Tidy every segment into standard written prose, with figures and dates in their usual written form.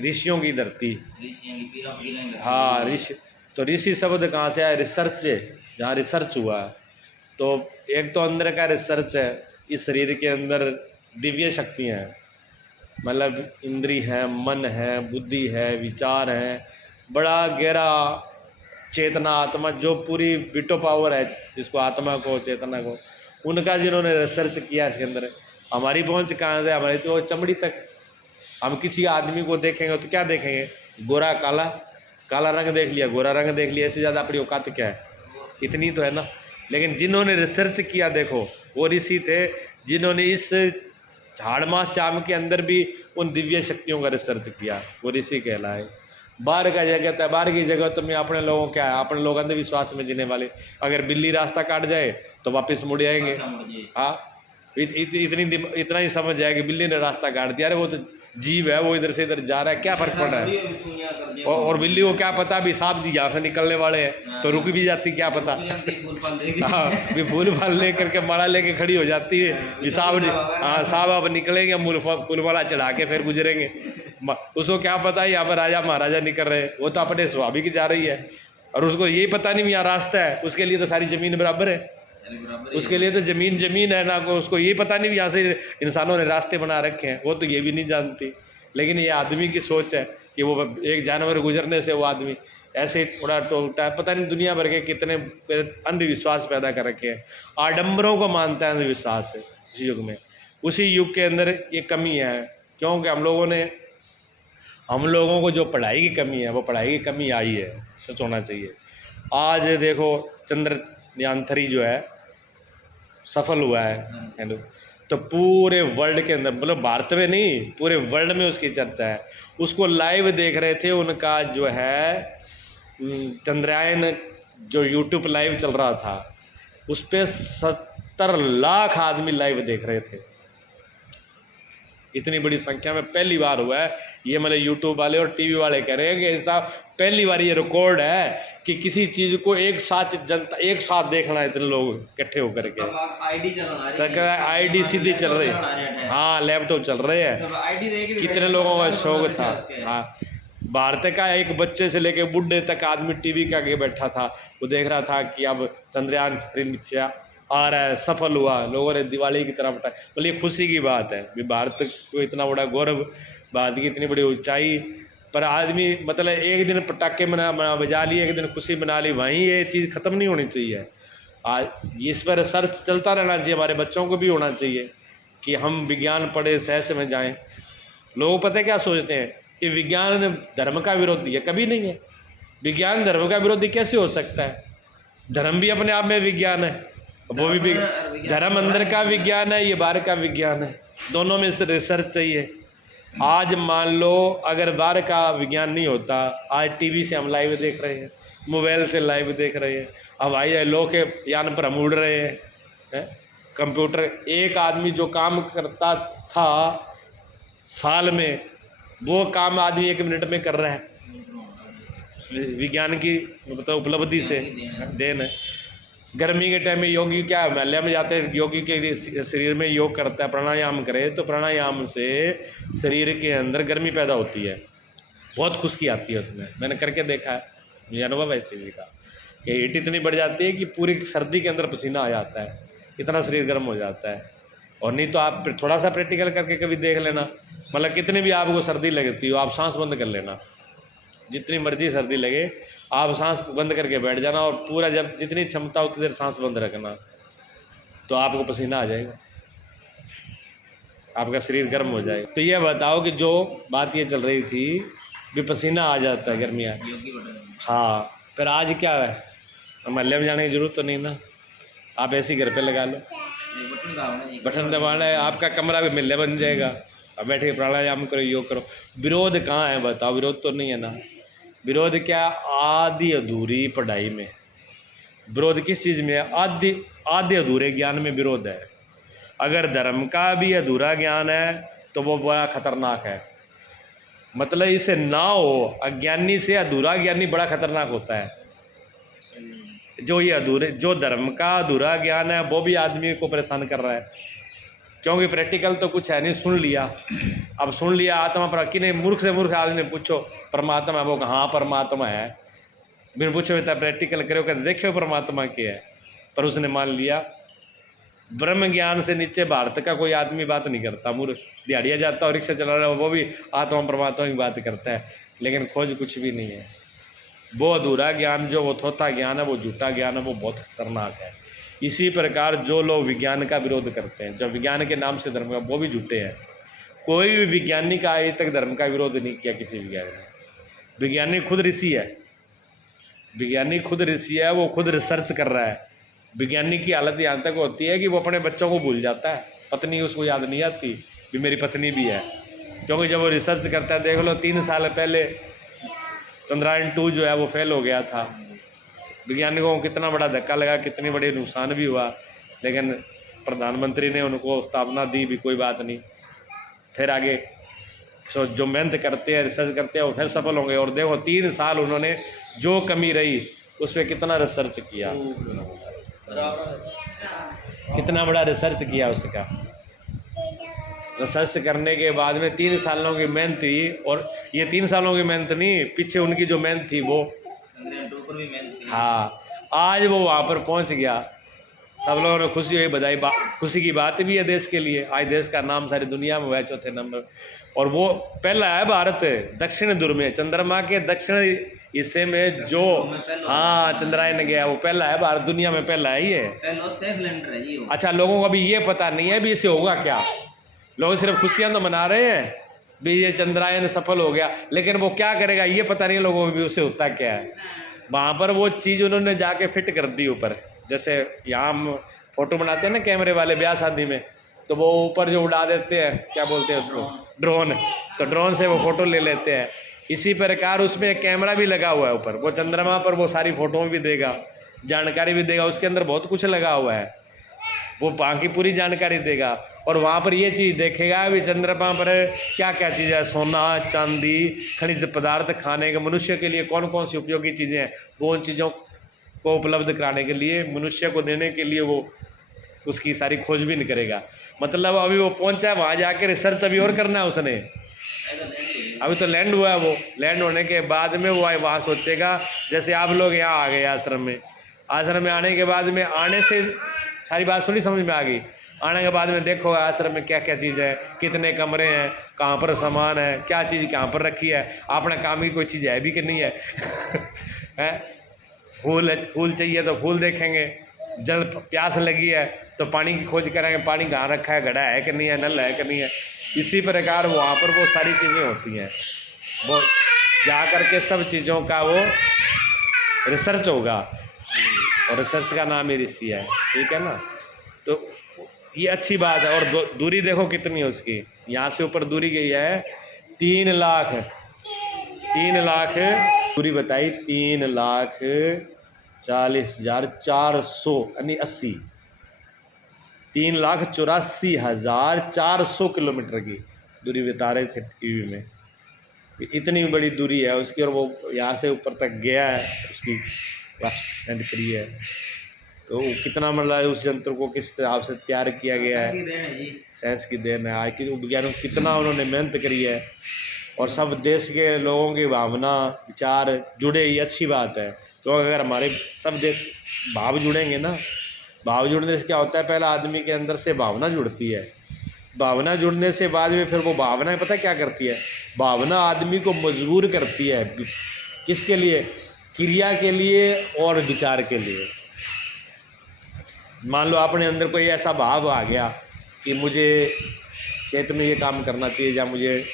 ऋषियों की धरती। ऋषियों की पीरों की धरती। हाँ ऋषि, तो ऋषि शब्द कहाँ से आया? रिसर्च से, जहाँ रिसर्च हुआ। तो एक तो अंदर का रिसर्च है, इस शरीर के अंदर दिव्य शक्तियाँ हैं, मतलब इंद्री है, मन है, बुद्धि है, विचार है, बड़ा गहरा चेतना आत्मा, जो पूरी बिटो पावर है जिसको आत्मा को चेतना को, उनका जिन्होंने रिसर्च किया इसके अंदर। हमारी पहुंच कहाँ से? हमारी तो चमड़ी तक। हम किसी आदमी को देखेंगे तो क्या देखेंगे? गोरा काला, काला रंग देख लिया, गोरा रंग देख लिया, इससे ज़्यादा अपनी औकात क्या है? इतनी तो है ना। लेकिन जिन्होंने रिसर्च किया, देखो वो ऋषि थे जिन्होंने इस झाड़ मास चाम के अंदर भी उन दिव्य शक्तियों का रिसर्च किया, वो ऋषि कहलाए। बाहर का जगत है, बाहर की जगह तो में अपने लोगों क्या है, अपने लोग अंधविश्वास में जीने वाले। अगर बिल्ली रास्ता काट जाए तो वापस मुड़ जाएंगे। हाँ, इतना ही समझ जाए कि बिल्ली ने रास्ता काट दिया, अरे वो तो जीव है, वो इधर से इधर जा रहा है, क्या फर्क पड़ रहा है। और बिल्ली को क्या पता भी सांप जी यहाँ से निकलने वाले हैं, तो रुक भी जाती, क्या पता। हाँ, भी फूल फाल ले करके माला लेके खड़ी हो जाती है भी साहब। हाँ, साहब अब निकलेंगे, फूल माला चढ़ा के फिर गुजरेंगे। उसको क्या पता यहाँ पर राजा महाराजा निकल रहे हैं, वो तो अपने स्वाभाविक जा रही है। और उसको यही पता नहीं यहाँ रास्ता है, उसके लिए तो सारी जमीन बराबर है, उसके लिए तो जमीन जमीन है ना। को उसको ये पता नहीं भी यहाँ से इंसानों ने रास्ते बना रखे हैं, वो तो ये भी नहीं जानती। लेकिन ये आदमी की सोच है कि वो एक जानवर गुजरने से वो आदमी ऐसे थोड़ा टोटा है, पता नहीं दुनिया भर के कितने अंधविश्वास पैदा कर रखे हैं। आडंबरों को मानता है अंधविश्वास है इस युग में। उसी युग के अंदर ये कमी है, क्योंकि हम लोगों को जो पढ़ाई की कमी है, वो पढ़ाई की कमी आई है, सच होना चाहिए। आज देखो चंद्रयान 3 जो है सफल हुआ है ना, तो पूरे वर्ल्ड के अंदर, मतलब भारत में नहीं, पूरे वर्ल्ड में उसकी चर्चा है। उसको लाइव देख रहे थे, उनका जो है चंद्रयान जो यूट्यूब लाइव चल रहा था, उस पर 70 लाख आदमी लाइव देख रहे थे। इतनी बड़ी संख्या में पहली बार हुआ है ये, मतलब यूट्यूब वाले और टीवी वाले कह रहे हैं कि ऐसा पहली बार ये रिकॉर्ड है कि किसी चीज़ को एक साथ जनता एक साथ देखना है, इतने लोग इकट्ठे होकर के। आईडी सीधी चल रही है, हाँ लैपटॉप चल रहे हैं। कितने लोगों का शौक था। हाँ, भारत का एक बच्चे से लेकर बुढ़े तक आदमी टीवी के आगे बैठा था, वो देख रहा था कि अब चंद्रयान आ रहा है, सफल हुआ, लोगों ने दिवाली की तरह बताया। मतलब ये खुशी की बात है भी भारत को इतना बड़ा गौरव, भारत की इतनी बड़ी ऊंचाई पर आदमी, मतलब एक दिन पटाखे बजा लिए, एक दिन खुशी मना ली, वहीं ये चीज़ ख़त्म नहीं होनी चाहिए। आज इस पर रिसर्च चलता रहना चाहिए, हमारे बच्चों को भी होना चाहिए कि हम विज्ञान पढ़े, साइंस में जाएँ। लोग पता है क्या सोचते हैं कि विज्ञान धर्म का विरोधी है, कभी नहीं है। विज्ञान धर्म का विरोधी कैसे हो सकता है? धर्म भी अपने आप में विज्ञान है, वो भी धर्म अंदर का विज्ञान है, ये बाहर का विज्ञान है, दोनों में से रिसर्च चाहिए। आज मान लो अगर बाहर का विज्ञान नहीं होता, आज टीवी से हम लाइव देख रहे हैं, मोबाइल से लाइव देख रहे हैं, हवाई लोह के यान पर हम उड़ रहे हैं, कंप्यूटर, एक आदमी जो काम करता था साल में, वो काम आदमी 1 मिनट में कर रहा है, विज्ञान की मतलब उपलब्धि से देन है। गर्मी के टाइम में योगी क्या हिमालय में जाते हैं, योगी के शरीर में योग करता है, प्राणायाम करे तो प्राणायाम से शरीर के अंदर गर्मी पैदा होती है, बहुत खुशकी आती है उसमें, मैंने करके देखा है, ये अनुभव है इस चीज़ का। ये हीट इतनी बढ़ जाती है कि पूरी सर्दी के अंदर पसीना आ जाता है, इतना शरीर गर्म हो जाता है। और नहीं तो आप थोड़ा सा प्रैक्टिकल करके कभी देख लेना, मतलब कितनी भी आपको सर्दी लगती हो, आप सांस बंद कर लेना, जितनी मर्जी सर्दी लगे आप सांस बंद करके बैठ जाना, और पूरा जब जितनी क्षमता उतनी देर सांस बंद रखना, तो आपको पसीना आ जाएगा, आपका शरीर गर्म हो जाएगा। तो ये बताओ कि जो बात ये चल रही थी भी पसीना आ जाता है गर्मियाँ, हाँ, फिर आज क्या है, हिमालय में जाने की जरूरत तो नहीं ना, आप ऐसे ही घर पे लगा लो, बटन दबाना है, आपका कमरा भी हिमालय बन जाएगा, अब बैठ के प्राणायाम करो, योग करो। विरोध कहाँ है बताओ? विरोध तो नहीं है ना। विरोध क्या? आधी अधूरी पढ़ाई में विरोध। किस चीज़ में है? आधे अधूरे ज्ञान में विरोध है। अगर धर्म का भी अधूरा ज्ञान है तो वो बड़ा खतरनाक है, मतलब इसे ना हो, अज्ञानी से अधूरा ज्ञानी बड़ा खतरनाक होता है। जो धर्म का अधूरा ज्ञान है वो भी आदमी को परेशान कर रहा है। क्योंकि प्रैक्टिकल तो कुछ है नहीं, सुन लिया। अब सुन लिया आत्मा पर, कि नहीं मूर्ख से मूर्ख आदमी ने पूछो परमात्मा है, वो हाँ परमात्मा है। बिन पूछो इतना प्रैक्टिकल करो कहते देखो परमात्मा क्या है, पर उसने मान लिया। ब्रह्म ज्ञान से नीचे भारत का कोई आदमी बात नहीं करता। मूर्ख दिहाड़िया जाता और रिक्शा चला रहा है वो भी आत्मा परमात्मा की बात करता है, लेकिन खोज कुछ भी नहीं है। वो अधूरा ज्ञान जो वो थोथा ज्ञान है, वो झूठा ज्ञान है, वो बहुत खतरनाक है। इसी प्रकार जो लोग विज्ञान का विरोध करते हैं, जो विज्ञान के नाम से धर्म का, वो भी झूठे हैं। कोई भी वैज्ञानिक आज तक धर्म का विरोध नहीं किया किसी विज्ञान ने। वैज्ञानिक खुद ऋषि है, वैज्ञानिक खुद ऋषि है, वो खुद रिसर्च कर रहा है। वैज्ञानिक की हालत यहाँ तक होती है कि वो अपने बच्चों को भूल जाता है, पत्नी उसको याद नहीं आती भी मेरी पत्नी भी है। क्योंकि जब वो रिसर्च करता है, देख लो 3 साल पहले चंद्रयान 2 जो है वो फेल हो गया था। वैज्ञानिकों को कितना बड़ा धक्का लगा, कितनी बड़ी नुकसान भी हुआ, लेकिन प्रधानमंत्री ने उनको स्थापना दी भी, कोई बात नहीं। फिर आगे जो मेहनत करते हैं, रिसर्च करते हैं, वो फिर सफल होंगे। और देखो 3 साल उन्होंने जो कमी रही उस पर कितना रिसर्च किया, कितना बड़ा रिसर्च किया उसका। रिसर्च करने के बाद में 3 सालों की मेहनत हुई, और ये 3 सालों की मेहनत नहीं, पीछे उनकी जो मेहनत थी वो, हाँ आज वो वहाँ पर पहुँच गया। सब लोगों ने खुशी हुई, बधाई, खुशी की बात भी है देश के लिए। आज देश का नाम सारी दुनिया में हुआ है 4थे नंबर, और वो पहला है भारत दक्षिण ध्रुव में, चंद्रमा के दक्षिण हिस्से में जो हाँ चंद्रयान गया, वो पहला है भारत, दुनिया में पहला है ये। अच्छा, लोगों को अभी ये पता नहीं है भी इसे होगा क्या। लोग सिर्फ खुशियां तो मना रहे हैं भी ये चंद्रयान सफल हो गया, लेकिन वो क्या करेगा ये पता नहीं लोगों को भी उसे होता क्या है। वहाँ पर वो चीज़ उन्होंने जाके फिट कर दी ऊपर। जैसे यहाँ हम फोटो बनाते हैं ना कैमरे वाले ब्याह शादी में, तो वो ऊपर जो उड़ा देते हैं, क्या बोलते हैं उसको, ड्रोन। तो ड्रोन से वो फोटो ले लेते हैं। इसी प्रकार उसमें एक कैमरा भी लगा हुआ है ऊपर, वो चंद्रमा पर वो सारी फोटो भी देगा, जानकारी भी देगा, उसके अंदर बहुत कुछ लगा हुआ है, वो बाकी पूरी जानकारी देगा। और वहाँ पर ये चीज़ देखेगा भी चंद्रमा पर क्या क्या चीज़ है, सोना चांदी खनिज पदार्थ, खाने के मनुष्य के लिए कौन कौन सी उपयोगी चीज़ें हैं, वो उन चीज़ों को उपलब्ध कराने के लिए, मनुष्य को देने के लिए वो उसकी सारी खोजबीन करेगा। मतलब अभी वो पहुंचा है, वहाँ जाके रिसर्च अभी और करना है उसने। अभी तो लैंड हुआ है, वो लैंड होने के बाद में वो वहाँ सोचेगा, जैसे आप लोग यहाँ आ गए आश्रम में आने के बाद में, आने से सारी बात थोड़ी समझ में आ गई। आने के बाद में देखो आश्रम में क्या क्या चीज़ है, कितने कमरे हैं, कहाँ पर सामान है, क्या चीज़ कहाँ पर रखी है, अपना काम की कोई चीज़ है भी कि नहीं है, है? फूल चाहिए तो फूल देखेंगे, जल प्यास लगी है तो पानी की खोज करेंगे, पानी कहाँ रखा है, घड़ा है कि नहीं है, नल है कि नहीं है। इसी प्रकार वहाँ पर वो सारी चीज़ें होती हैं, वो जा कर के सब चीज़ों का वो रिसर्च होगा, और रिसर्च का नाम ही ऋषि है, ठीक है ना। तो ये अच्छी बात है। और दूरी देखो कितनी है उसकी, यहाँ से ऊपर दूरी गई है 3 लाख दूरी बताई, 3,40,400 यानी 80, 3,84,400 किलोमीटर की दूरी बता रहे थे टीवी में। इतनी बड़ी दूरी है उसकी, और वो यहाँ से ऊपर तक गया है, उसकी वापस करी है। तो कितना मतलब उस यंत्र को किस तरह से तैयार किया गया है, साइंस की देन है। आज की विज्ञान में कितना उन्होंने मेहनत करी है, और सब देश के लोगों की भावना विचार जुड़े, ये अच्छी बात है। तो अगर हमारे सब देश भाव जुड़ेंगे ना, भाव जुड़ने से क्या होता है, पहला आदमी के अंदर से भावना जुड़ती है, भावना जुड़ने से बाद में फिर वो भावना पता क्या करती है, भावना आदमी को मजबूर करती है, किसके लिए, क्रिया के लिए और विचार के लिए। मान लो अपने अंदर कोई ऐसा भाव आ गया कि मुझे खेत में ये काम करना चाहिए, या मुझे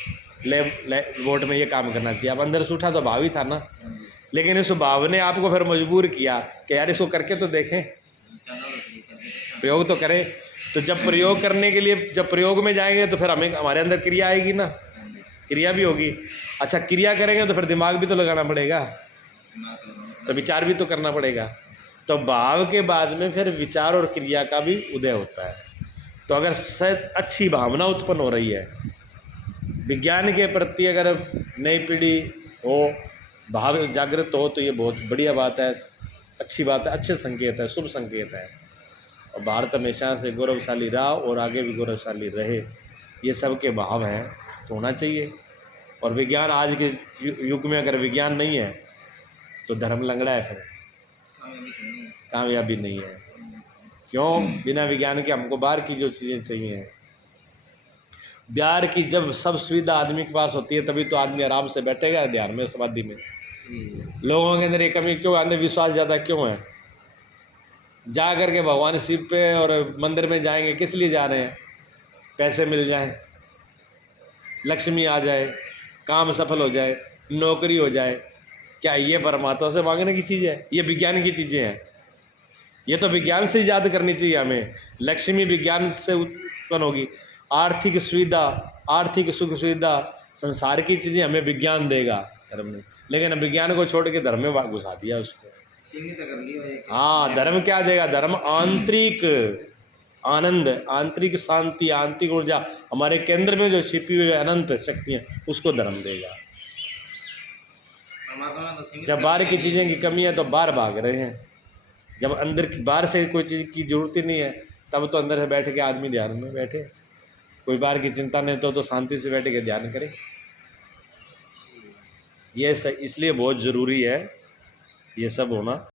वोट में ये काम करना चाहिए, अब अंदर से उठा तो भाव ही था ना, लेकिन इस भाव ने आपको फिर मजबूर किया कि यार इसको करके तो देखें, प्रयोग तो करें। तो जब प्रयोग करने के लिए, जब प्रयोग में जाएंगे तो फिर हमें हमारे अंदर क्रिया आएगी ना, क्रिया भी होगी। अच्छा, क्रिया करेंगे तो फिर दिमाग भी तो लगाना पड़ेगा, तो विचार भी तो करना पड़ेगा। तो भाव के बाद में फिर विचार और क्रिया का भी उदय होता है। तो अगर अच्छी भावना उत्पन्न हो रही है विज्ञान के प्रति, अगर नई पीढ़ी हो, भाव जागृत हो, तो ये बहुत बढ़िया बात है, अच्छी बात है, अच्छे संकेत है, शुभ संकेत है। और भारत हमेशा से गौरवशाली रहा और आगे भी गौरवशाली रहे, ये सब के भाव हैं तो होना चाहिए। और विज्ञान आज के युग में अगर विज्ञान नहीं है तो धर्म लंगड़ा है, फिर कामयाबी नहीं है। क्यों? बिना विज्ञान के हमको बाहर की जो चीज़ें चाहिए, बाहर की जब सब सुविधा आदमी के पास होती है तभी तो आदमी आराम से बैठेगा ध्यान में, समाधि में। लोगों के अंदर ये कमी क्यों? अंधविश्वास ज़्यादा क्यों है? जा कर के भगवान शिव पे और मंदिर में जाएंगे, किस लिए जा रहे हैं? पैसे मिल जाएं, लक्ष्मी आ जाए, काम सफल हो जाए, नौकरी हो जाए। क्या ये परमात्मा से मांगने की चीज़ है? ये विज्ञान की चीज़ें हैं। ये तो विज्ञान से याद करनी चाहिए हमें। लक्ष्मी विज्ञान से उत्पन्न होगी, आर्थिक सुविधा, आर्थिक सुख सुविधा, संसार की चीज़ें हमें विज्ञान देगा धर्म ने। लेकिन विज्ञान को छोड़ के धर्म में घुसा दिया उसको, सीमित कर लिया। हाँ, धर्म क्या देगा? धर्म आंतरिक आनंद, आंतरिक शांति, आंतरिक ऊर्जा, हमारे केंद्र में जो छिपी हुई अनंत शक्तियाँ, उसको धर्म देगा। परमात्मा तो सीमित जब बाहर की चीज़ें की कमी है तो बाहर भाग रहे हैं। जब अंदर की बाहर से कोई चीज़ की जरूरत ही नहीं है तब तो अंदर से बैठ के आदमी ध्यान में बैठे। कोई बाहर की चिंता नहीं तो शांति से बैठ के ध्यान करे। ये इसलिए बहुत ज़रूरी है ये सब होना।